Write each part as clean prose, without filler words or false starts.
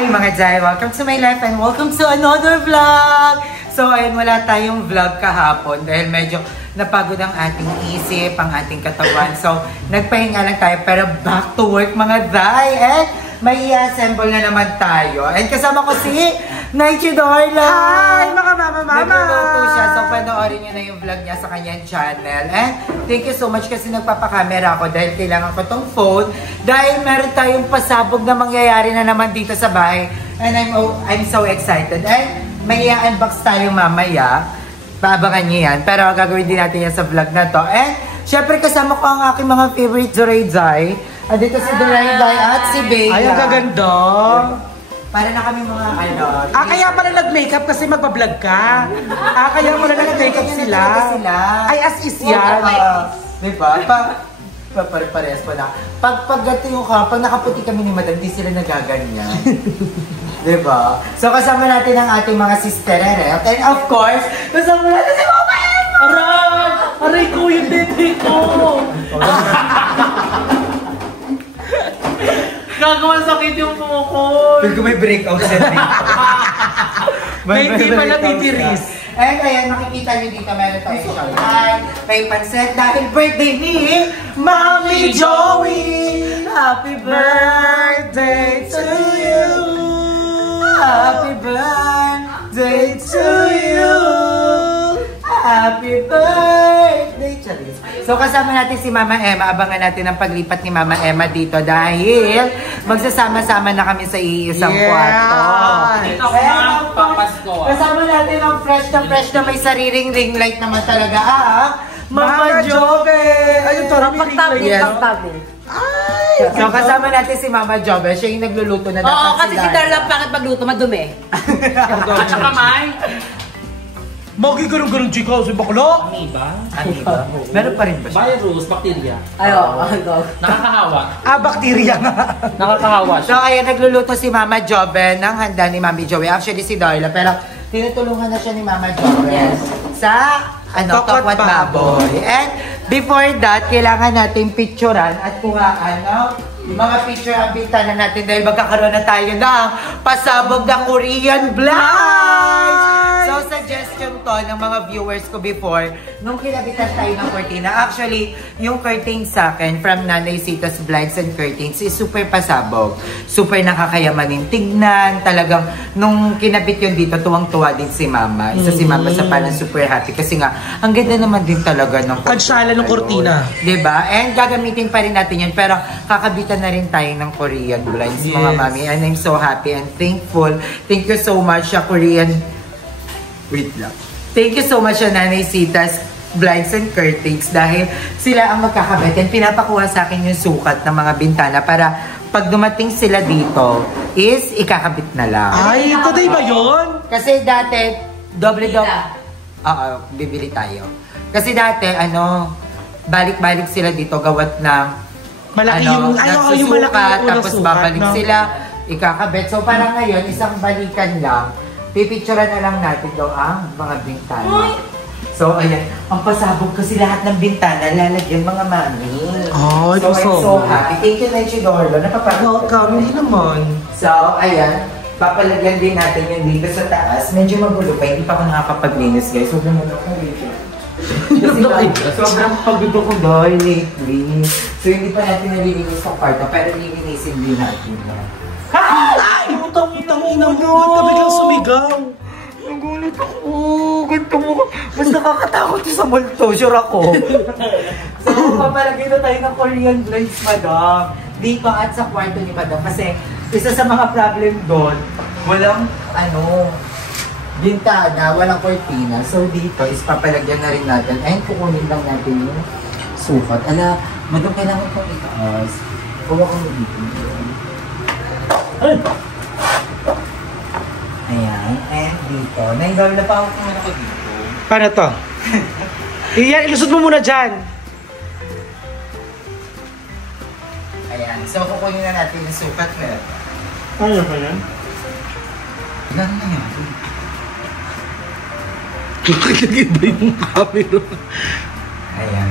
Hi mga Jai! Welcome to my life and welcome to another vlog! So ayun, wala tayong vlog kahapon dahil medyo napagod ang ating isip, ang ating katawan. So nagpahinga lang tayo pero back to work mga Jai! And may i-assemble na naman tayo. And kasama ko si Naichi Dorla! Hi mga mama! Nagluluto siya. So panoorin niyo na yung vlog niya sa kanyang channel. And thank you so much kasi nagpapakamera ako dahil kailangan ko tong phone. Dahil meron tayong pasabog na mangyayari na naman dito sa bahay. And I'm so excited. And may i-unbox tayo mamaya. Paabangan niyo yan. Pero gagawin din natin yan sa vlog na to. And syempre kasama ko ang aking mga favorite Zoray-Zay. Dito si Zoray-Zay at si Bea. Ay, ang gaganda. Para na kami mga ano. Kaya pala nag-makeup kasi magpa-vlog ka. Kaya pala nag-makeup sila. Ay, as is yan. Diba? Pare-pares pa na. Pag gating ka, pag nakaputi kami ni Madam, di sila nagaganyan. Diba? So kasama natin ang ating mga sisterere. And of course, kasama natin si Mama Emma! Aray! Aray ko yung dede ko! Gagawang sakit yung mukha ko! Pag may breakout siya dito. May hindi pala titiris. And ayan, makikita nyo dito, meron tayo siyang may panset dahil birthday ni Mami Joey! Happy birthday to you! Happy birthday to you! Happy birthday, Charis! So kasama natin si Mama Emma, abangan natin ang paglipat ni Mama Emma dito dahil magsasama-sama na kami sa iisang kwarto. Kasama natin ang fresh na may sariling ring light naman talaga. Mama Jobe! Ayun, to, Pagtabi. So kasama natin si Mama Jobe, siya yung nagluluto na dapat. Oo, kasi si Darla bakit magluto, madumi. At saka may ganun-ganun chika si bakla. Amiba? Meron pa rin ba siya? Virus, bacteria. Ay, oo. Nakakahawa. Bakterya nga. Nakakahawa So siya. ayan, nagluluto si Mama Jobe ng handa ni Mami Joey. Actually si Darla, pero tinutulungan na siya ni Mama Jobe sa tokwat baboy. And before that, kailangan natin picturean at kuhaan mga picture ang bintana natin dahil magkakaroon na tayo ng pasabog na Korean blinds! So, suggestion to ng mga viewers ko before, nung kinabitan tayo ng cortina, actually, yung curtain sa akin from Nanay Sita's Blinds and Curtains is super pasabog. Super nakakayamanin tignan. Talagang, nung kinabit yun dito, tuwang-tuwa din si Mama. Isa si Mama sa parang super happy. Kasi nga, ang ganda naman din talaga ng cortina. Kansala ng cortina. Diba? And gagamitin pa rin natin yun. Pero kakabitan na rin tayo ng Korean blinds, mga mami. And I'm so happy and thankful. Thank you so much, Korean... Wait lang. Thank you so much, Nanay Sita's Blinds and Curtains dahil sila ang magkakabit. And pinapakuha sa akin yung sukat ng mga bintana para pag dumating sila dito is ikakabit na lang. Ay, today ba yun? Kasi dati, doble-doble. Bibili tayo. Kasi dati, balik-balik sila dito gawat ng Malaki yung nagsusukat, tapos sukat, babalik sila, ikakabit. So parang ngayon, isang balikan lang, pipicturean na lang natin daw ang mga bintana. So ayan, ang pasabog kasi lahat ng bintana, lalagyan mga mami. Oh, so I'm so happy. Thank you, Naichi Dorlo. Welcome, hindi naman. So ayan, papalagyan din natin yung dito sa taas. Medyo magulo pa, hindi pa ako nakakapaglinis guys. Sobrang magulo ko dito. Sobrang pagod ko dahil lately. So hindi pa natin nalilinis sa kwarto, pero lilinisin din natin. Ay! Utang ina mo! Ba't ka biglang sumigaw? Nagulat ako. Ganito mo. Mas nakakatakot sa multo. Sure ako. So papalagay na tayo ng Korean blinds, Madam. Dito at sa kwarto ni Madam. Kasi isa sa mga problem doon, walang bintana, walang cortina. So dito is papalagyan na rin natin. And kukunin lang natin yung sukat. Madam, kailangan pang itaas. Kuha ko na dito. Ayan. And dito. Nainggawin na pa ako kung ano ko dito. Paano to? Ilusot mo muna dyan. Ayan. So kukunin na natin yung sukat na. Ano ba yan? Ilan na yan? Kakilagay ba yung camera? Ayan.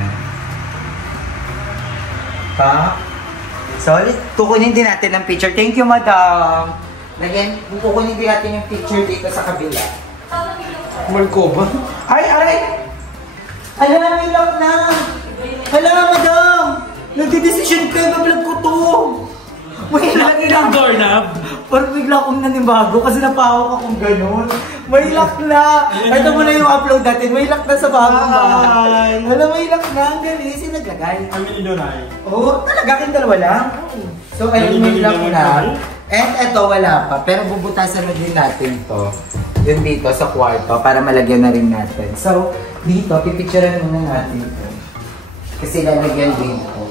Pa. So, kukunin din natin ang picture. Thank you, Madam. Lagyan, kukunin din natin yung picture dito sa kabila. Marco ba? Ay! Hala, may lock na! Hala, madam! Nagdidesisyon kayo, bablog ko to! May lock na! doorknob? Parang bigla akong nanibago kasi napahawak akong ganun. May lock na! Ito muna yung upload natin. May lock na sa bagong bahay. Hala, may lock na. Ang galing. Sino naglagay? Kami ni Donay. Oo, talaga kayong dalawa lang? So, ayun, may lock na. And eto, wala pa. Pero bubutasan na din natin to. Yun dito sa kwarto para malagyan na rin natin. So, dito, pipicturean muna natin to. Kasi lalagyan dito.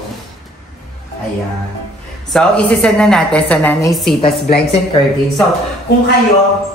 Ayan. So, isisend na natin sa Nanay Sita's Blinds and Curtains. So, kung kayo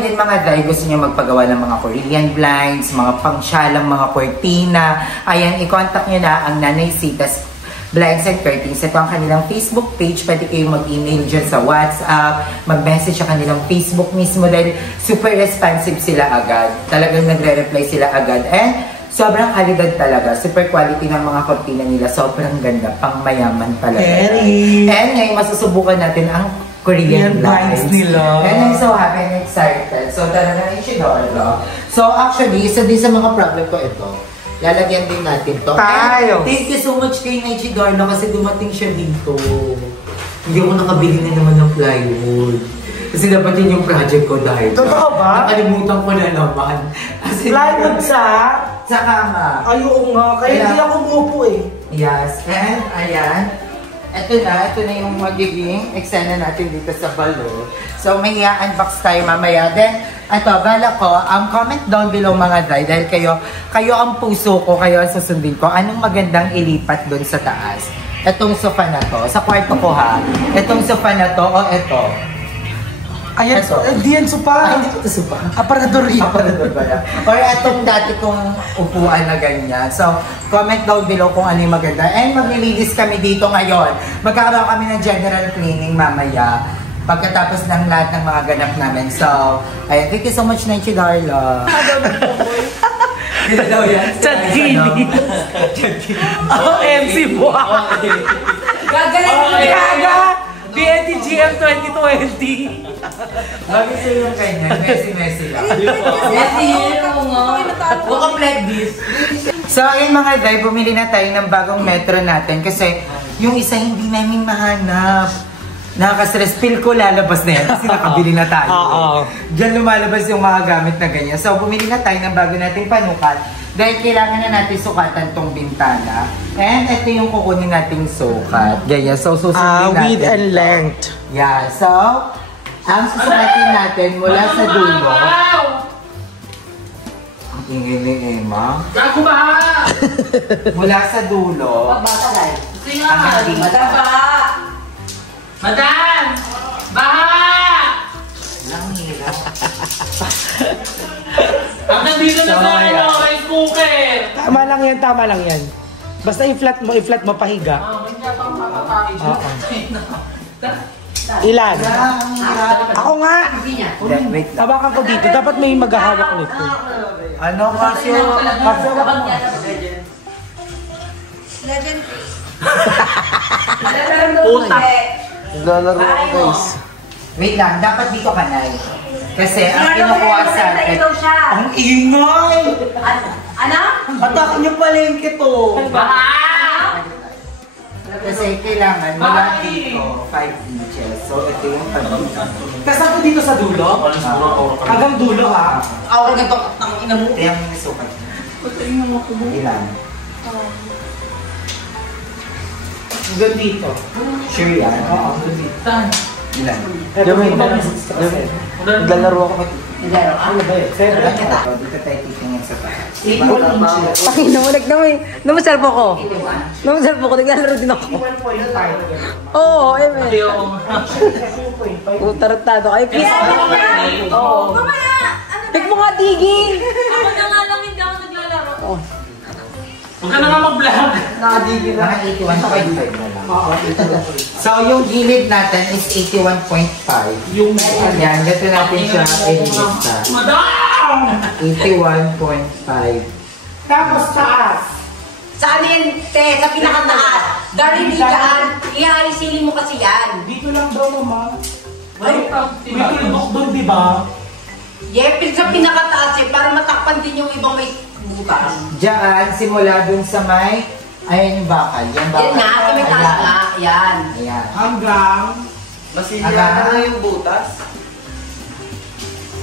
din mga day, gusto niyo magpagawa ng mga Korean blinds, mga pangsyalang mga cortina, ayan, i-contact niyo na ang Nanay Sita's Blinds and Curtains. Ito ang kanilang Facebook page. Pwede kayong mag-email dyan sa WhatsApp, mag-message sa kanilang Facebook mismo dahil super responsive sila agad. Talagang nagre-reply sila agad. And sobrang kalidad talaga. Super quality ng mga cortina nila. Sobrang ganda. Pang mayaman talaga. Very. And ngayon masusubukan natin ang Korean blinds nila. And I'm so happy and excited. So talaga yung sinolo. So actually, isa din sa mga problem ko ito. Lalagyan din natin to. Tayo. Thank you so much kay Naichi Darno kasi dumating siya dito. Hindi ako nakabili na naman ng plywood. Kasi dapat yun yung project ko dahil. Totoo ba? Nakalimutan ko na naman. Kasi Plywood sa kama. Ay, oo nga. Kaya hindi ako umupo eh. Yes. And ayan. Ito na yung magiging eksena natin dito sa balo. So, may i-unbox tayo mamaya. Then, ito, bala ko, comment down below mga day, dahil kayo ang puso ko, kayo ang susundin ko. Anong magandang ilipat doon sa taas? Itong sofa na to, sa kwarto ko ha. Itong sofa na to, o ito. Ayan, Ito. diyan sopa. Hindi ko ito sofa. Aparador yun. Aparador pala. Or itong dati kong upuan na ganyan. So, comment down below kung ano yung maganda. And mag-release kami dito ngayon. Magkakaroon kami ng general cleaning mamaya. Pagkatapos ng lahat ng mga ganap namin. So, ayan. Thank you so much, Naichi Darla. Dito daw yan. Chadini. MC mo. Gagaling Kaga! BNTGM 2020. Lagi sa'yo yung kanya. Messi lang. Welcome like this. So, ayun mga day, bumili na tayo ng bagong metro natin kasi yung isa hindi namin mahanap. Nakaka-stress. Feel ko lalabas na yan kasi nakabili na tayo. Diyan lumalabas yung mga gamit na ganyan. So, bumili na tayo ng bago nating panukat dahil kailangan na natin sukatan tong bintana. And ito yung kukunin nating sukat. Ganyan. So, susundin natin. Width and length. Yeah. So, ang susukatin natin mula sa dulo. Ang ingay ni Emma. Gago ba? Mula sa dulo. Ang hindi. Madam! Baha! Lang hirap. Ang nandito na sa rice cooker! Tama lang yan. Basta i-flat mo pahiga. Hindi ako makakain. Ilan? Ang hirap. Ako nga! Wait lang. Tabakan ko dito. Dapat may maghahawak nito. Ano kasi? Puta! Naglalaro ako guys. Wait lang, dapat dito ka na. Kasi ang kinukuha sa akin. Ang ingay! Ano? Atak niyo pala yung kito. Baha! Kasi kailangan mula dito 5 inches. So ito yung pagdito. Kasama ko dito sa dulo? Hanggang dulo ha? Awal ganito ang ina mo. Ito yung sukat. Ilan? Hanggang dito. Sure yan? Oo, hanggang dito. Ilan? Naglalaro ako. Ano ba yun? Dito tayo titingin sa taas. Pakina mo, naman cellphone ko. Naman cellphone ko, naglalaro din ako. 1.5. Oo, tarantado kayo. Please. Oo. Pick mo nga, Tiging. Ako na nga lang hindi ako naglalaro. Huwag ka na nga mag-vlog! Nakadigi na. 81.5 na lang. So, yung gilid natin is 81.5. Yung... Yan, gato natin siya ilista. Madam! 81.5. Tapos taas. Saan yan, te? Sa pinakataas. Dari di dyan. Ihalisilin mo kasi yan. Dito lang daw naman. May tulbok doon, di ba? Yepil sa pinakataas eh, para matakpan din yung ibang may butas. Diyan, simula dun sa may, ayan yung bakal. Yan bakal. Yan nga, sa may taas nga. Yan. Ayan. Hanggang... Masinila na yung butas.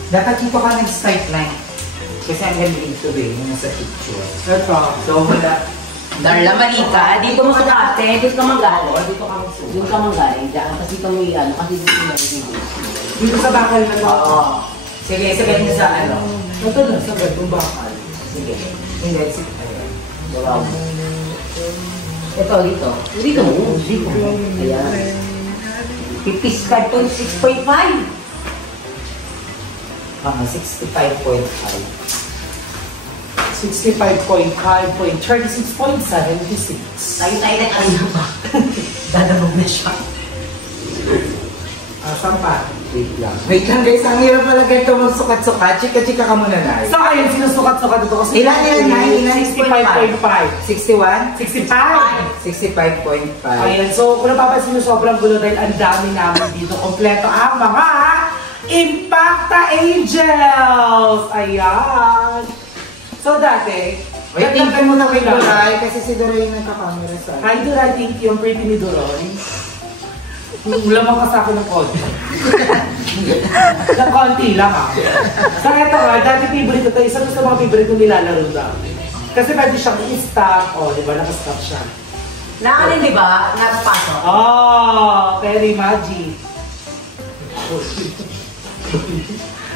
Dapat dito ka nag-start line. Kasi ang dito yung nasa picture. Ito. So, wala. Darla, mali ka. Dito mo sa ate, dito ka manggaling. Dito ka magsuot. Dito ka manggaling. Diyan, kasi ito may ano, kasi dito may Dito sa bakal na to. Oo. Sige, sabay niyo sa ano. Ito na, sa bagong bakal. Sige. Hindi, sige. Ayan. Wow. Ito, dito. Dito mo. Dito mo. Ayan. 55.6.5. 65.5. 65.5.36.76. Tayo na ano ba? Dadabog na siya. Saan pa? Wait lang. Wait lang guys, ang hirap pala ganito magsukat-sukat. Chika-chika ka muna na. So, ayun, sinusukat-sukat ito kasi... Ilan? 65.5. 61? 65. 65.5. Ayan, so kung napapansin nyo, sobrang gulo dahil ang dami namin dito. Kompleto ang mga Impacta Angels! Ayan! So dati, Waiting ka muna kay Duray kasi si Duray yung nagkakamera sa Hi Duray, thank you. Ang pretty ni Duray. Lamang ka sa akin ng konti. ng konti lang ah. So eto nga, dati favorite ito. Isa sa mga favorite ko nilalaro namin. Kasi pwede siyang i-stop. O, di ba? Naka-stop siya. Nakanin, di ba? Nakapasok. Oh, very magic.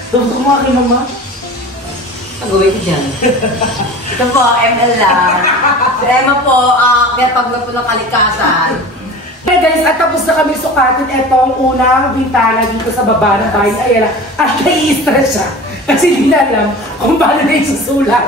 Tungkol mo kay mama? Pag-uwi ko dyan. Ito po, ML lang. Si Emma po, kaya pag po ng kalikasan. Okay guys, at tapos na kami sukatin itong unang bintana dito sa baba ng bahay. Ayan na, at nai-stress siya. Kasi hindi na alam kung paano na isusulat.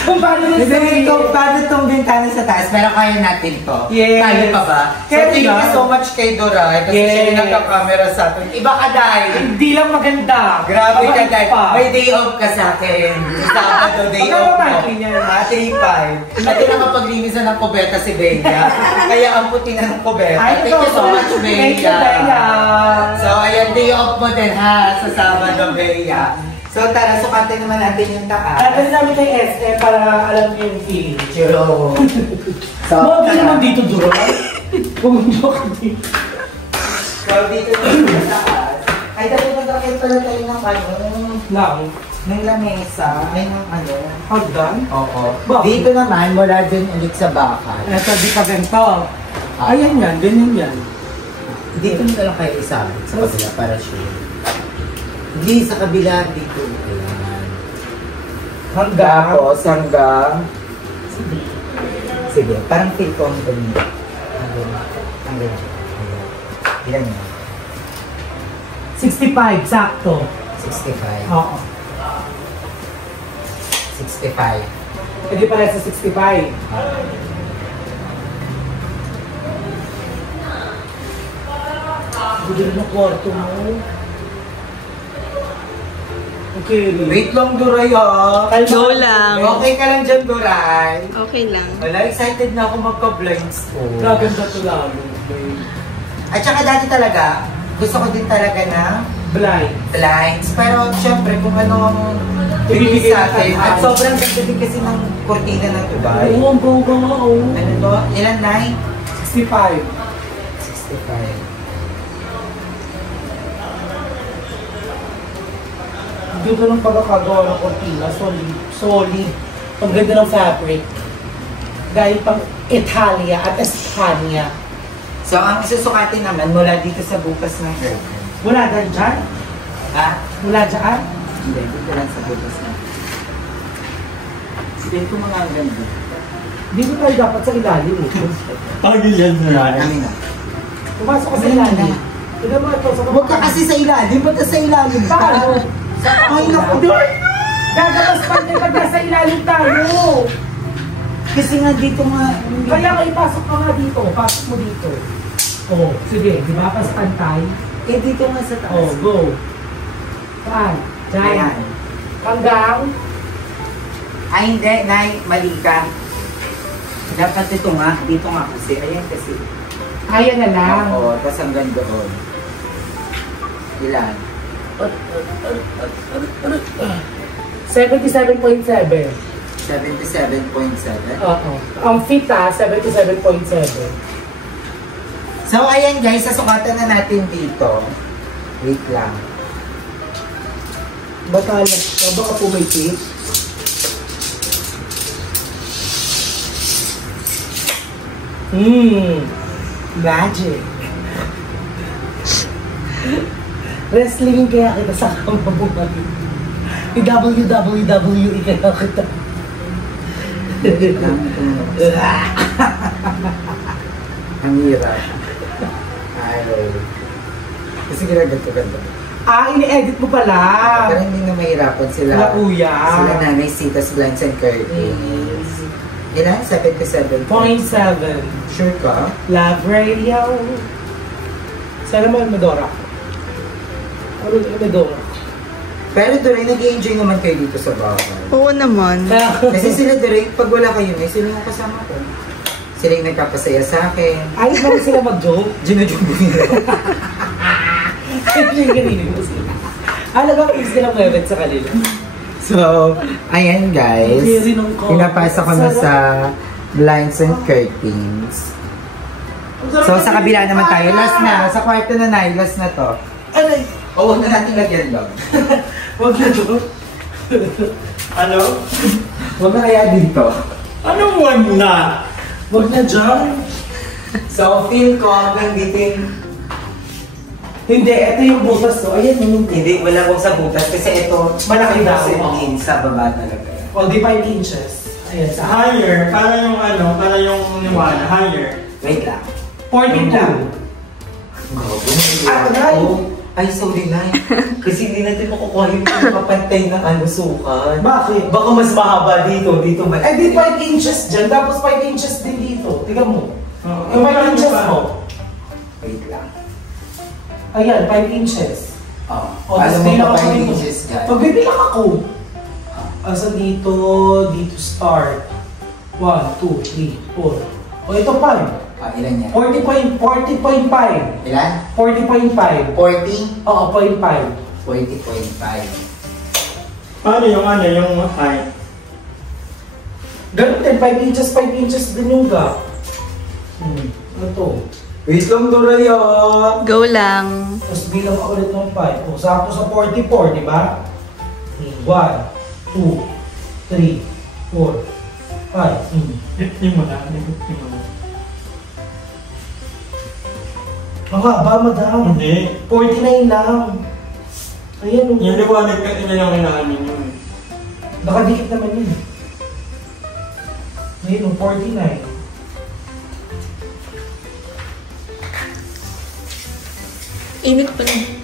Kung paano na isusulat. Paano itong bintana sa taas? Pero kaya natin to. Yes. Kaya pa ba? So Kaya thank you diba? so much kay Duray kasi Yes. siya yung nagkakamera sa atin. Iba ka dahil. Hindi lang maganda. Grabe ka Mabait dahil. pa. May day off ka sa akin. Sabado day Magkano off ba mo. natin yan? 3-5. At nakapaglinisan ng kubeta si Bea. Kaya ang puti na ng kubeta. Ay, Thank you so much, Thank you, Bea. Bea. So, ayan, day off mo din ha, sa Sabado, Bea. So, tara, sukatin naman natin yung taas. Natin namin kay SM para alam niyo yung feeling. Chiro. Mga ka naman dito, Duro. Pumunta ka dito. So, dito yung taas. Ay, dati magkakit pala tayo ng ano, Lang. ng lamesa, ay ng ano. Hagdan? Oo. Bakit? Dito naman, mula dun ulit sa bakal. Eto, di pa ganito. Ayan yan, ganyan yan. Dito na lang kayo isabit sa kabila para sure. Hindi sa kabila, dito. Ayan. Tapos hanggang... Sige, parang feel ko ang ganyan. Hanggang. Ilan yun? 65, sakto. 65. Oo. 65. Pwede pala sa 65. Gusto ng kwarto mo. Okay. Wait lang, Duray, ah. Go lang. Okay ka lang dyan, Duray. Okay lang. Wala, excited na ako magka-blinds ko. Gaganda to lalo. At saka dati talaga, gusto ko din talaga ng Blind. blinds. Pero syempre, kung ano ang bibigay sa atin. At sobrang ganda din kasi ng kortina ng Dubai. Oo, ang bongga nga, oo. Ano to? Ilan, Nay? 65. 65. Dito ng pagkakagawa ng kortina, solid. Solid. Ang ganda ng fabric. Dahil pang Italia at Espanya. So, ang isusukatin naman mula dito sa bukas ng curtain. Wala dyan? Ha? Wala dyan? Hindi, dito lang sa bukas ng dito mga ang ganda. Dito tayo dapat sa ilalim. Pagilyan na Kami na. Pumasok ka sa ilalim. Tignan mo ito. Huwag ka kasi sa ilalim. Ba't ka sa ilalim? Paano? Ay, naku. Gagamas pa din pag nasa ilalim tayo. Kasi nga dito nga. Kaya ka ipasok ka nga dito. Pasok mo dito. Oh, sige. Di ba? Pas pantay. Eh, dito nga sa taas. Oh, go. Saan? Diyan. Ayan. Hanggang. Ay, hindi. Nay, mali ka. Dapat ito nga. Dito nga kasi. Ayan kasi. Ayan na lang. Oo, tapos hanggang doon. Ilan? 77.7. 77.7? Oo. Ang fit 77.7. So, ayan guys, sasukatan na natin dito. Wait lang. Baka po may fit. Magic. Wrestling kaya kita sa kamabuhay. WWE kaya kita. Ang hirap. Ay, kasi ginagat ko ganda. Ini-edit mo pala. Pero hindi na mahirapan sila. Sila kuya. Sila nanay, Citas, Blinds, and Curtains. Ilan? 77.7. Sure ka? Love Radio. Sana mo Medora. Ano yung Medora? Pero Doray, nag-i-enjoy naman kayo dito sa bahay. Oo naman. Kasi sila Doray, pag wala kayo na, sila yung kasama ko. Sila yung nagpapasaya sa akin. Ayos ba sila mag-joke? Ginujoke nila. Yung ganinin mo sila. Alam ba, is nila mewet sa kanila. So, ayan guys. Pinapasa ko na sa Blinds and Curtains. So, sa kabila naman tayo. Last na. Sa kwarto na na. Last na to. Aray! O, huwag na natin lagyan lang. Huwag na joke. Ano? Huwag na kaya dito. Anong wag na? Huwag na dyan. So, feel ko hanggang dito yung... Hindi, ito yung butas to. Ayan yung Hindi, wala kong sa butas. Kasi ito, malaki daw. 17 sa baba talaga. O, di 5 inches. Ayan, sa Higher. Para yung ano, para yung niwala. Higher. Wait lang. 42. Aray! Ay, sorry na. Kasi hindi natin makukuha yung kapantay ng ano, sukat. Bakit? Baka mas mahaba dito. Dito ba? Eh di 5 inches dyan, tapos 5 inches din dito. Tingnan mo. Yung 5 inches mo. Wait lang. Ayan, 5 inches. O, alam mo pa 5 inches dyan. Magbibilang ako. Asa dito, dito start. 1, 2, 3, 4. O, ito 5. Ilan yan? 40.5. Ilan? 40.5. 40? Oo, 0.5. 40.5. Paano yung ano, yung height? Ganun din, 5 inches din yung gap. Ano to? Wait lang, Doray. Go lang. Tapos bilang ka ulit ng 5. O, sakto sa 44, di ba? 1, 2, 3, 4, 5. Yung mo na. Yung mo na. Ang haba, madam. Hindi. 49 lang. Ayan. Yung liwanag ka ina yung inaamin yun. Nakadikit naman yun. Ayun, 49. Init pa rin.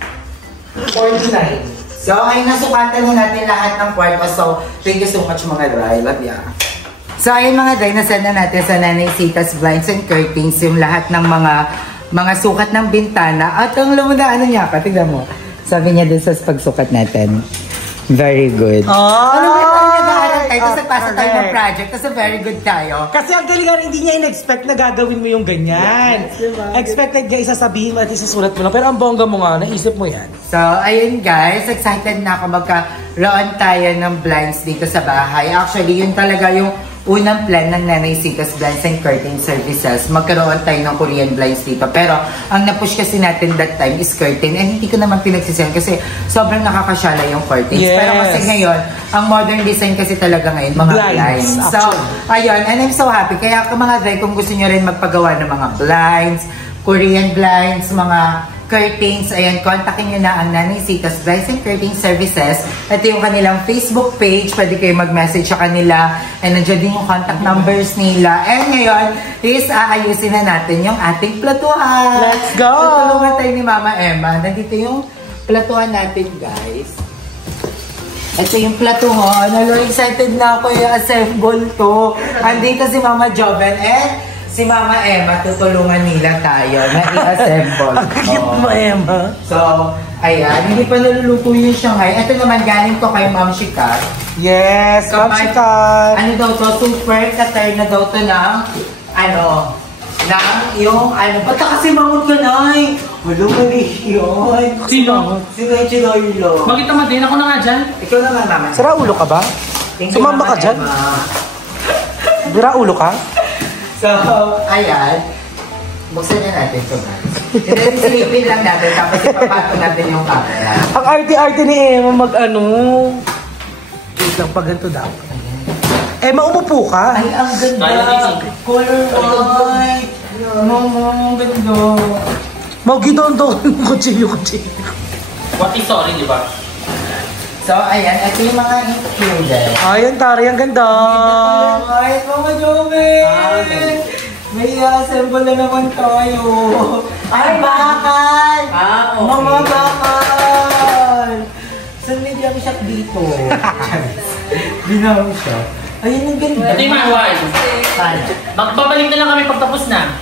49. So, ay nasukatan na natin lahat ng kwarto. So, thank you so much mga Dry. Love ya. So, ayun mga Dry, nasend na natin sa Nanay Citas Blinds and Curtains yung lahat ng mga sukat ng bintana. At ang ano niya ka, tignan mo. Sabi niya dun sa pagsukat natin. Very good. Ano ba yung nag-aaral tayo? Tapos nagpasa tayo ng project. Tapos very good tayo. Kasi ang galingan, hindi niya in-expect na gagawin mo yung ganyan. Yes, diba? Expected guys, sasabihin mo at isasulat mo lang. Pero ang bongga mo nga, naisip mo yan. So, ayun guys. Excited na ako magkaroon tayo ng blinds dito sa bahay. Actually, yun talaga yung unang plan ng Nanay Citas Blinds and Curtain Services. Magkaroon tayo ng Korean blinds dito. Pero, ang napush kasi natin that time is curtain. And hindi ko naman pinagsisiyan kasi sobrang nakakasyala yung curtains. Yes. Pero kasi ngayon, ang modern design kasi talaga ngayon, mga blinds. So, ayun. And I'm so happy. Kaya mga Dry, kung gusto nyo rin magpagawa ng mga blinds, Korean blinds, mga curtains, ayan, kontakin nyo na ang Nanay Citas Blinds and Curtain Services. Ito yung kanilang Facebook page. Pwede kayo mag-message sa kanila. And nandiyan din yung contact numbers nila. And ngayon, is aayusin na natin yung ating platuhan. Let's go! Tutulungan tayo ni Mama Emma. Nandito yung platuhan natin, guys. Ito yung platuhan. Hello, excited na ako yung assemble to. Andito si Mama Joven and si Mama Emma, tutulungan nila tayo na i-assemble. Mama Emma. So, ayan. Hindi pa naluluto yung Shanghai. Ito naman, galing to kay Ma'am Shikat. Yes, So, Ma'am Shikat. Ano daw to? Super cutter na daw to ng, yung, basta kasi mangon ka na Wala mali yun. Sino? Si Noche Loilo. Bakit naman din? Ako na nga dyan. Ikaw naman, mama. Sira ulo ka ba? Thank you, Sumamba Mama ka dyan? Emma. Sira ulo ka? So, ayan. Buksan na natin ito, guys. Silipin lang natin, tapos ipapato natin yung camera. Ang arte-arte ni Emma mag-ano. Wait lang, pag ganito daw. Emma, umupo ka. Ay, ang ganda. Color white. Ang ganda. Mag-gidon-don yung kutsilyo. What is sorry, di ba? So, ayan. Ito yung mga included. Ayan, Tari, ang ganda. Ay, Mama Jobe! May assemble na naman tayo. Ay, bakal! Okay. Mga bakal! Saan may jam shop dito? Binaw siya. Ayun ang ganda. Ito yung manual. Saan? Magbabalik na lang kami pag tapos na.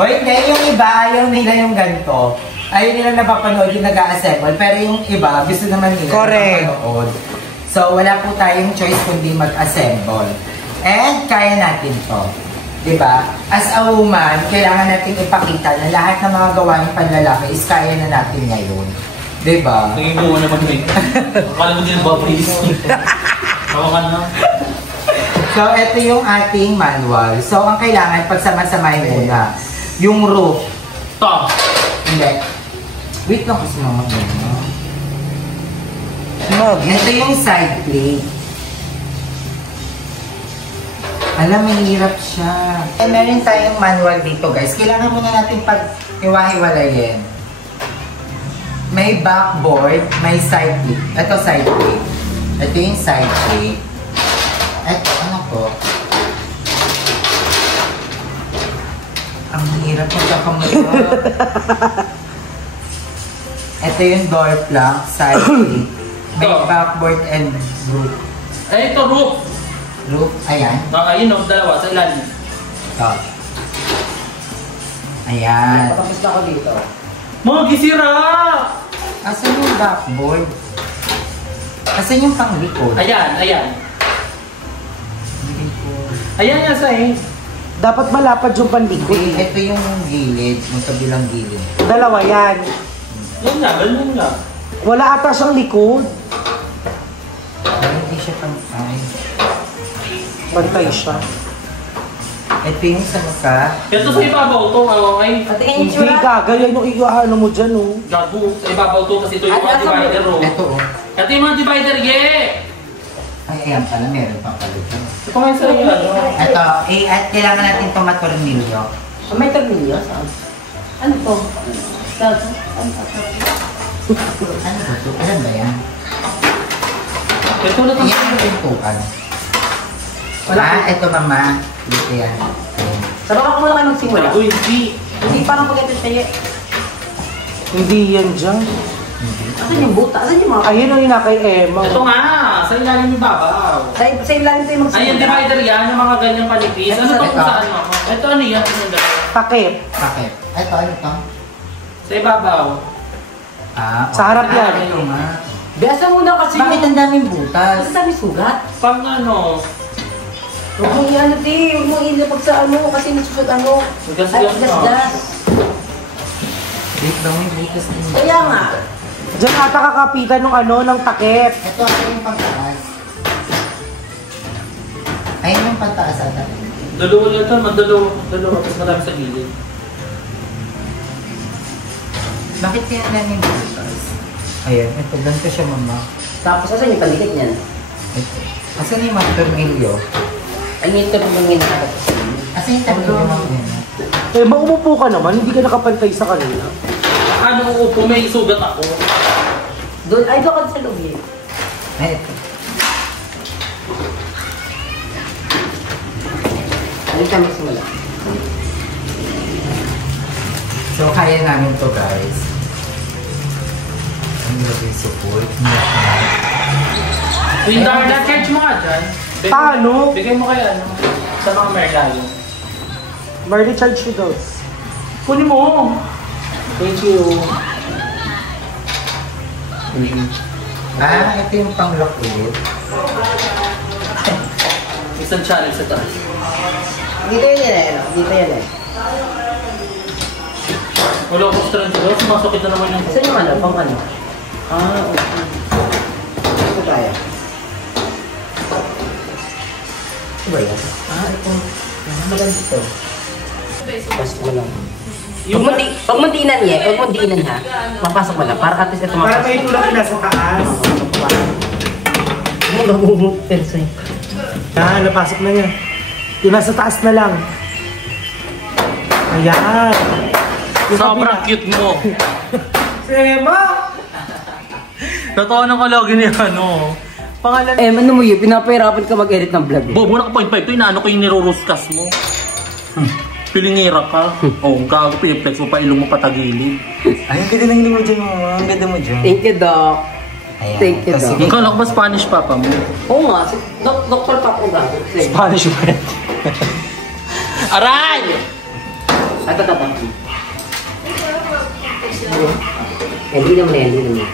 O hindi, yung iba, ayaw nila yung ganito. Ayaw nila napapanood yung nag-a-assemble. Pero yung iba, gusto naman nila Correct. napapanood. So, wala po tayong choice kundi mag-assemble. And kaya natin to. Diba? As a woman, kailangan natin ipakita na lahat ng mga gawain panlalaki is kaya na natin ngayon. Diba? Tingin mo naman may. Akala mo din ang babris. Hawakan na. So, ito yung ating manual. So, ang kailangan, pagsama-samahin muna. Yung roof. To. Hindi. Wait lang kasi naman. Ito yung side plate. Alam, mahirap siya. Eh, meron tayong manual dito, guys. Kailangan muna natin pag-iwa-hiwalayin. May backboard, may side plate. Ito side plate. Ito yung side plate. Ito, ano to? Ang hirap magkakamura. Ito yung door plank, side plate. May backboard and roof. Ay, ito roof. Roof, ayan. Ayun o, dalawa sa ilalim. Ito. Ayan. Tapos na ako dito. Mga gisira! Asan yung backboard? Asan yung panglikod? Ayan, ayan. Likod. Ayan yan sa Dapat malapad yung panlikod. Hindi, ito yung gilid, yung kabilang gilid. Dalawa yan. Yan nga, ganun nga. Wala ata siyang likod. Pero hindi siya pantay. Bantay siya. Ito yung sa mukha. Ito sa ibabaw to, ay. Patingin yung Hindi, tsura. gagal yan yung ano mo dyan, oh. Gago, sa ibabaw to kasi ito yung mga divider oh. Ito oh. Ito yung mga divider, Ay, ayan pala, meron pa pala ito. Ito kumain sa iyo, ano? Ito, at kailangan natin itong matornilyo. May tornilyo? Saan? Ano to? Saan? Ano ba ito? Alam ba yan? Ito na to. Ayan yung pintukan. Ito mama. Dito yan. Sa baka ko muna kayo magsimula. Uy, hindi. Hindi parang pag ito sa'yo. Hindi yan dyan. Asan yung buta? Asan yung mga... Ayun ang inakay Emma. Ito nga, sa ilalim yung babaw. Sa ilalim tayo magsimula. Ay, yung divider yan, yung mga ganyang palipis. Ano to kung saan mo? Ito ano yan? Takip. Bakit? Ito, ano ito? Sa ibabaw. Sa harap yan. Ito nga. Biasa muna kasi Bakit ang daming butas? Kasi sabi sugat. Pang ano? Huwag mong i-ano ti. Huwag mong ilapag sa ano. Kasi nasusot ano. Gas-gas Ay, na. gas-gas. Wait lang, may butas din. Kaya nga. Diyan ata kakapitan ng ano, ng takip. Ito ako yung pangtaas. Ayun yung pangtaas ata. Dalawa lang ito, dalawa. Tapos marami sa gilid. Bakit kaya daming butas? Ayan, ito. Ganito siya mama. Tapos asan yung paligid niyan? Ito. Asan yung mga tornilyo? Ay, may tornilyo hinaharap. Asan yung tornilyo mga Emma, umupo ka naman. Hindi ka nakapantay sa kanila. Ano uupo, may sugat ako. Doon, ay doon ka sa loob eh. Ay, ito. Ay, tayo magsimula. So, kaya namin to guys. Ang lagay support. Yung Darla, charge mo nga dyan. Paano? Bigay mo kaya ano, sa mga Merlalo. Marley, charge you those. Kunin mo. Thank you. Ito yung pang-lock ulit. Isang challenge sa taas. Dito yun eh, no? Dito yun eh. Wala ko strength daw. Sumasakit na naman yung... Saan yung ano? Pang ano? Ah, okay. Ito tayo. Ito ba yan? Ah, ito. Maganda ito. Basta mo lang. Pag muntinan niya, pag muntinan ha, mapasok mo lang. Para at least ito mapasok. Para may tulak na sa taas. Ano magugulong penso yun? Ah, napasok na niya. Yung nasa taas na lang. Ayan. Sobrang cute mo. Sema! Totoo na kalagi niya, ano. Pangalan... Ano mo yun? Pinapahirapan ka mag-edit ng vlog. Bobo na ka 0.5 to, inaano ko yung niruruskas mo. Pilingira ka. Gago, piniplex mo pa, ilong mo patagilid. Ay, ang ganda ng ilong mo dyan, mama. Ang ganda mo dyan. Thank you, Doc. Ayan. Thank you, Doc. Yung kala ko ba Spanish papa mo? Oo nga, si Dr. Paco ba? Spanish ba yan? Aray! Ito. Hindi naman yan, hindi naman.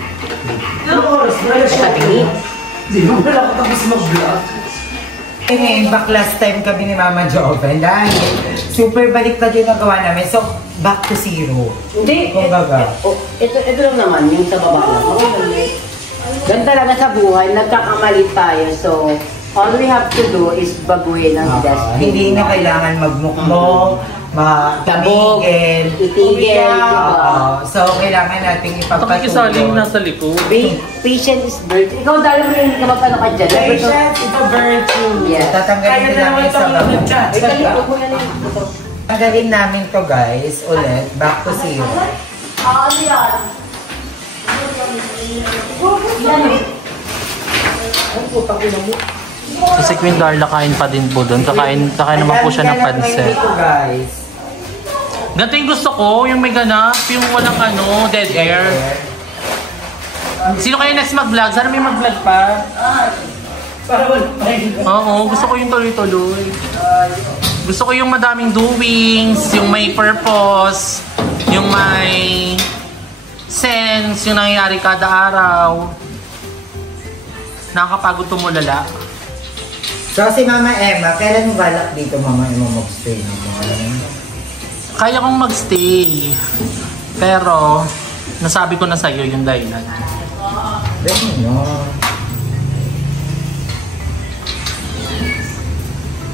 Anong oras? Wala siya. Hindi mo wala ako tapos mag-vlog. Ngayon, back last time kami ni Mama Joven dahil super baliktad yung nagawa namin. So, back to zero. Hindi. Kung baga. Ito lang naman, yung sa baba lang. Ganun talaga sa buhay, nagkakamali tayo. So, all we have to do is baguhin ang destiny. Hindi na kailangan magmukmok, matamigil, itigil. So, kailangan natin Nakikisaling ipagpatuloy. nasa likod. Patient is virtue. Ikaw dahil mo yung kamag-ano ka dyan. Patience is a virtue. Yes. Tatanggalin din namin sa bago. Ikaw mo yan yung... Tanggalin namin to guys, ulit, back to zero. Si Queen Darla kain pa din po doon. Kakain naman po siya ng pansit. Guys. Ganito yung gusto ko, yung may ganap, yung walang ano, dead air. Sino kayo next mag-vlog? Sana may mag-vlog pa. Para wala pa yun. Oo, gusto ko yung tuloy-tuloy. Gusto ko yung madaming doings, yung may purpose, yung may sense, yung nangyayari kada araw. Nakakapagod tumulala. So si Mama Emma, kailan mo balak dito Mama Emma mag-stay naman? Kaya kong magstay. Pero, nasabi ko na sa'yo yung dahilan. Ganyan mo.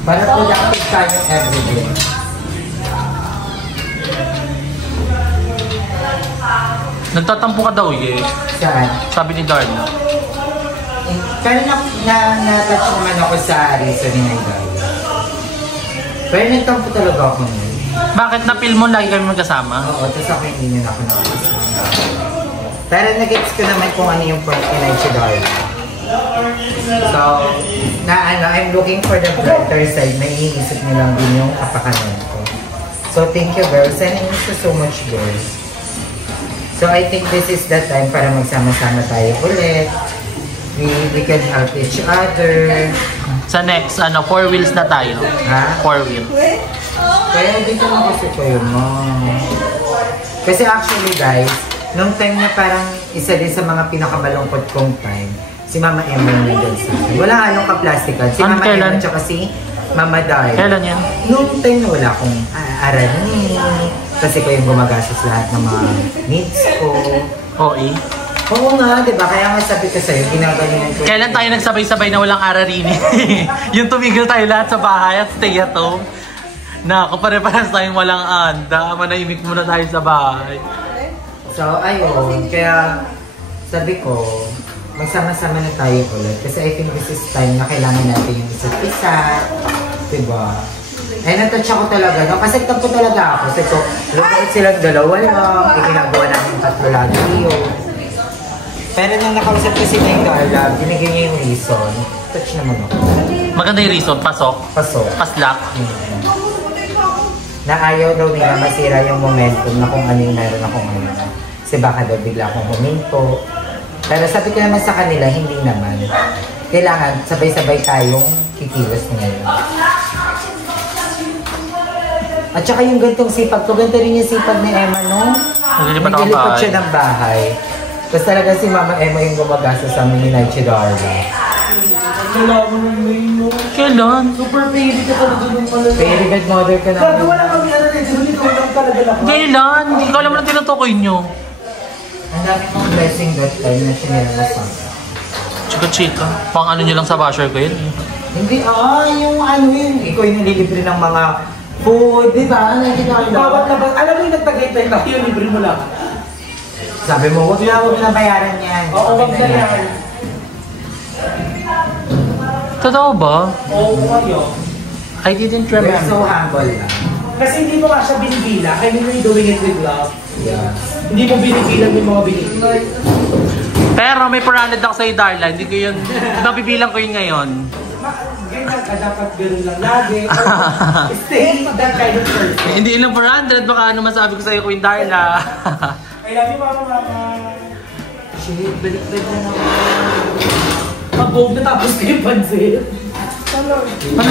Para productive tayo everyday. Nagtatampo ka daw eh. Saan? Sabi ni Darla. Pero na-touch naman ako sa reason ni Naidal. Pero nagtampo talaga ako nun. Bakit na-feel mo lagi kami magkasama? Oo, tapos ako hindi niya ako nakakasama. Pero nag-gets ko naman kung ano yung point ni Naidal. So, I'm looking for the brighter side. May iisip niyo lang din yung kapakanan ko. So, thank you girls. And I miss you so much girls. So, I think this is the time para magsama-sama tayo ulit. We can help each other. Sa next, 4 wheels na tayo. Ha? 4 wheels. Kaya dito na kasi ko yun mo. Kasi actually guys, nung time na parang isa din sa mga pinakamalungkot kong time, si Mama Emma yung nandun sa akin. Wala anong ka-plastikan. Si Mama Emma tsaka si Mama Day. Kailan yan? Nung time na wala akong arani. Kasi ko yung gumagastos lahat ng mga needs ko. Oo eh. Oo nga, diba? Kaya nga sabi ko sa'yo, ginagalingan ko. Kailan tayo nagsabay-sabay na walang ararini? Yung tumigil tayo lahat sa bahay at stay at home. Na kapare-paras tayong walang anda. Manahimik muna tayo sa bahay. So, ayun. Kaya, sabi ko, magsama-sama na tayo ulit. Kasi I think this is time na kailangan natin yung isa't isa. Diba? Eh, natouch ako talaga. No? Kasi tampo talaga ako. Kasi ko, lupait silang dalawa lang. Iginagawa namin tatlo lagi yun. Pero nung nakausap ko si Neng Darla, binigyan niya yung reason. Touch naman ako. Maganda yung reason. Pasok. Pasok. Paslak. Na ayaw daw nila masira yung momentum na kung ano yung meron akong ano. Kasi baka daw bigla akong huminto. Pero sabi ko naman sa kanila, hindi naman. Kailangan sabay-sabay tayong kikilos ngayon. At saka yung gantong sipag ko, ganito rin yung sipag ni Emma, no? Naglilipad siya ng bahay. Tapos talaga si Mama Emma yung gumagasa sa amin ni Naichi Darla. Kailangan mo ng menu. Kailan? Super baby ka talaga ng malala. Very good mother ka Sabi namin. wala kami ano rin. Sabi ikaw lang talaga lang. Kailan? Hindi ko alam na tinutukoy nyo. Ang dami mong blessing that time na sinira sa Chika-chika. Pang ano nyo lang sa basher ko yun. Hindi, yung ano yun, ikaw yung nililibre ng mga food, di ba? Bawat labas. Alam mo yung nagtagay-tay na yun, libre mo lang. Sabi mo, huwag na bayaran yan. Oo, wag na yan. Totoo ba? Oo, kayo. I didn't You're remember. so humble lang. Kasi hindi mo nga siya binibila. I mean, you're doing it with love. Yeah. Hindi mo binibilang yung mga binibila. Pero may 400 ako sa'yo, Darla. Hindi ko yun, nabibilang ko yun ngayon. Ganyan ka, dapat ganun lang lagi. Stay that kind of person. Hindi lang 400, baka ano masabi ko sa'yo, Queen Darla. I love you, mama. Shit, balik-balik na naman. Pag-bob na tapos kayo pansin. Ano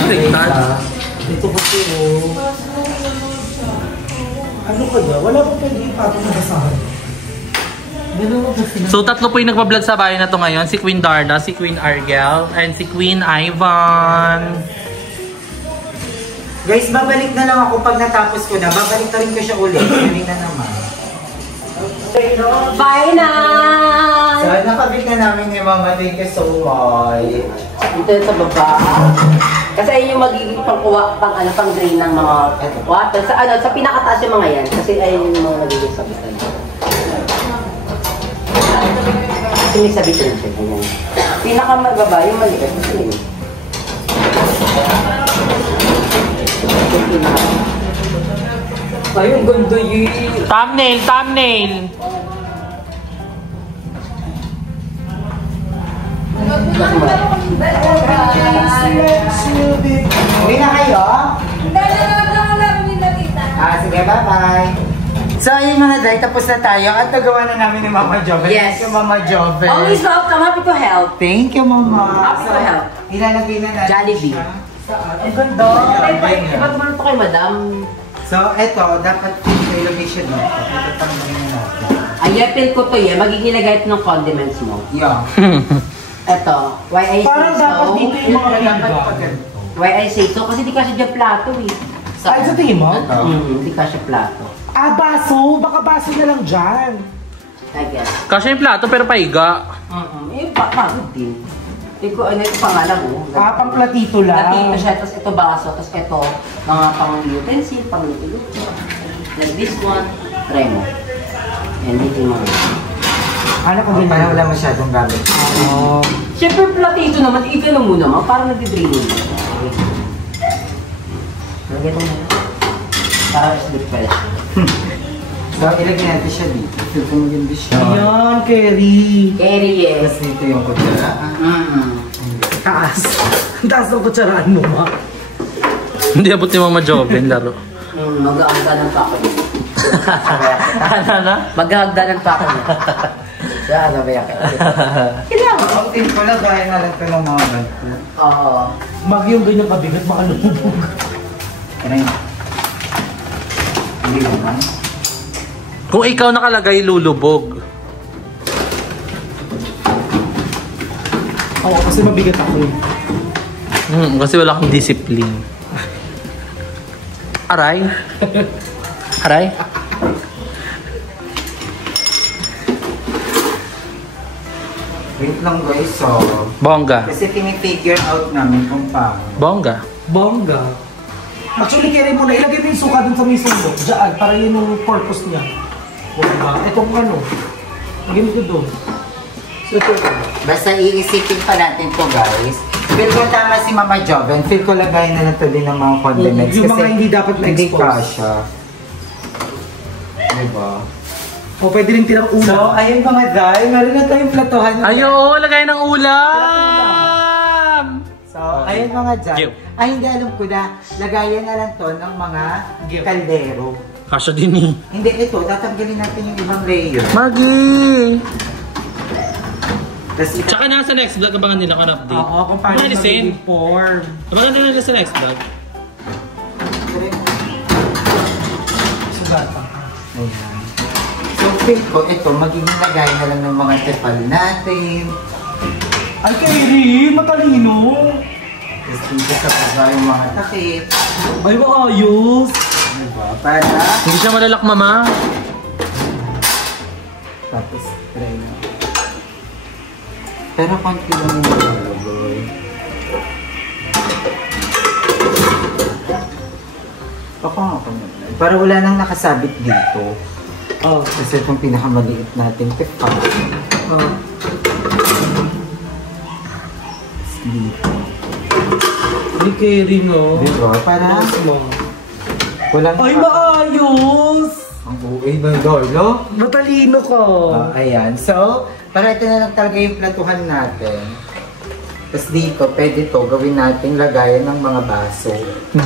baliktad? Dito kasi Ano ka ba? Wala pa pwede ipatong na basahan. So tatlo po yung nagpa-vlog sa bahay na to ngayon. Si Queen Darla, si Queen Argel, and si Queen Ivan. Guys, babalik na lang ako pag natapos ko na. Babalik na rin ko siya ulit. Ganun na naman. Bye na! So, nakabit na namin ni Mama. Thank you so much. Dito sa baba. Kasi ayun yung magiging pang drain ng mga water. Sa pinakataas yung mga yan. Kasi ayun yung mga nagiging sabitan. Kasi may sabitan siya. Ganyan. Pinakamababa yung maliit. Kasi yun. Ayun, ganda yun. Thumbnail, thumbnail! Uwi na kayo? Sige, bye-bye. So, ayun mga day, tapos na tayo at nagawa na namin ni Mama Jovel. Yes. Thank you, Mama Jovel. Always welcome. Happy to help. Thank you, Mama. Happy to help. Ilalagay na natin Jollibee. siya. Ang ganda. Ba't mo ito kay madam? So, eto, dapat ilagay siya dito. Ito tanggalin na natin. Ayatin ko to yan. Magiging lagay ito ng condiments mo. Yeah. Eto, why I say Parang dapat so? dito yung mga dapat. Why I say so? Kasi di kasi dyan plato eh. Ay, sa tingin mo? Ito. Di kasi plato. Ah, baso. Baka baso na lang dyan. I guess. Kasi yung plato pero paiga. Eh, pagod din. Hindi ko ano yung pangalan mo. Ah, pang platito lang. Platito siya, tapos ito baso, tapos ito mga pang utensil, pang luto-luto. Like this one, try mo. And dito mo. Ano ko Kung ganyan? parang wala masyadong gamit. Siyempre platito naman, ikaw mo naman, parang nagdi-draining. Lagay ito mo. Para is good fresh. So, ilagay natin siya dito. Feel ko maganda siya. Ayan, Kerry. Carry yes. Tapos dito yung kutsara. Taas. Ang taas ng kutsaraan mo, ma. Hindi abot ni Mama Joven, laro. Mag-aagdanan pa ako. Ano na? Mag-aagdanan pa ako. Siya, ano ba yan? Kailangan. Ang tip ko na, gaya na lang ito ng mga ganito. Oo. Mag yung ganyan kabigat, makalubog. Aray. Hindi naman. Kung ikaw nakalagay, lulubog. Oo, kasi mabigat ako eh. Kasi wala akong discipline. Aray. Aray. Wait lang guys, so... Bongga. Kasi tinifigure out namin kung paano. Bongga. Bongga. Actually, Kerry mo na, ilagay mo yung suka dun sa may sundok. Diyan, para yun yung purpose niya. Bongga. Itong ano. Lagyan mo doon. So, ito. Basta iisipin pa natin to guys. Feel ko tama si Mama Joven. Feel ko lagay na lang to din ng mga condiments. Yung mga hindi dapat Hindi ma-expose. kasha. Diba? O, pwede rin tirang So, ulam. ayun mga day. Meron na tayong platuhan. Ayo, lagay ng ulam! So, ayun mga day. Gio. Ay, hindi alam ko na. Lagayan na lang to ng mga Gio. kaldero. Kasha din eh. Hindi ito. Tatanggalin natin yung ibang layer. Magi! Tapos ito. Tsaka nasa next vlog, abangan nila kung update. Oo, kung paano Alisin. magiging form. Abangan nila sa next vlog. Sugata. Ayan. So, feel ko ito, magiging lagay na lang ng mga tepal natin. Ay, Kairi, matalino. Tapos dito sa baba yung mga takip. Ay, maayos. Diba? Para... Hindi siya malalak, mama. Tapos try na. Pero konti lang yung nalagay. Baka nga pa naman. Para wala nang nakasabit dito. Oh. Kasi itong pinakamaliit natin tipa. Oh. Dito. Ay, Kairi, no? Diba? Para walang... Ay, maayos. Ang buhay ng Lolo. Matalino ka. Ayan. So, para ito na lang talaga yung platuhan natin. Tapos dito, pwede to gawin natin lagayan ng mga baso.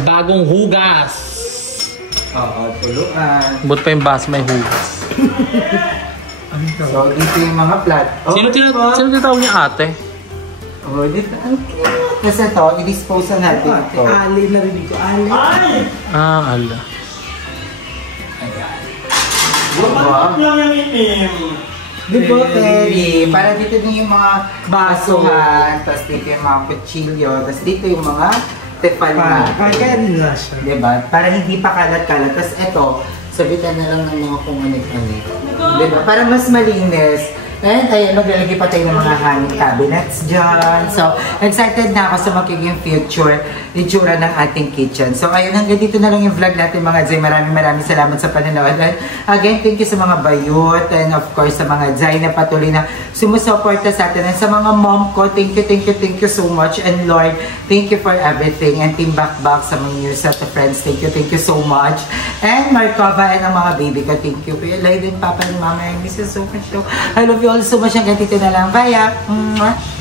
Bagong hugas. Oo, tuluan. But pa yung baso may hugas. So, dito yung mga plat. Oh, Sino diba? tinatawag niya ate? Oh, dito. Ang cute. Kasi ito, i-dispose na natin ito. Ali, narinig ko. Ali. Ay! Ala. Bakit lang yung itim? Diba, Terry? Para dito din yung mga basuhan, tapos dito yung mga kutsilyo, tapos dito yung mga tepal natin. Kaya din na siya. Diba? Para hindi pa kalat-kalat. Tapos ito, sabitan na lang ng mga kung anit-anit. Diba? Para mas malinis. And ayun, maglalagay pa tayo ng mga hanging cabinets dyan. So, excited na ako sa magiging future itsura ng ating kitchen. So, ayun, hanggang dito na lang yung vlog natin mga Zay. Maraming salamat sa panonood. And again, thank you sa mga bayot and of course sa mga Zay na patuloy na sumusuporta sa atin. And sa mga mom ko, thank you so much. And Lord, thank you for everything. And Team Bakbak sa mga new set of friends, thank you so much. And Markova and ang mga baby ko, thank you. Kuya Lloyd and Papa and Mama, I miss you so much. I love you all so much. Hanggang dito na lang. Bye!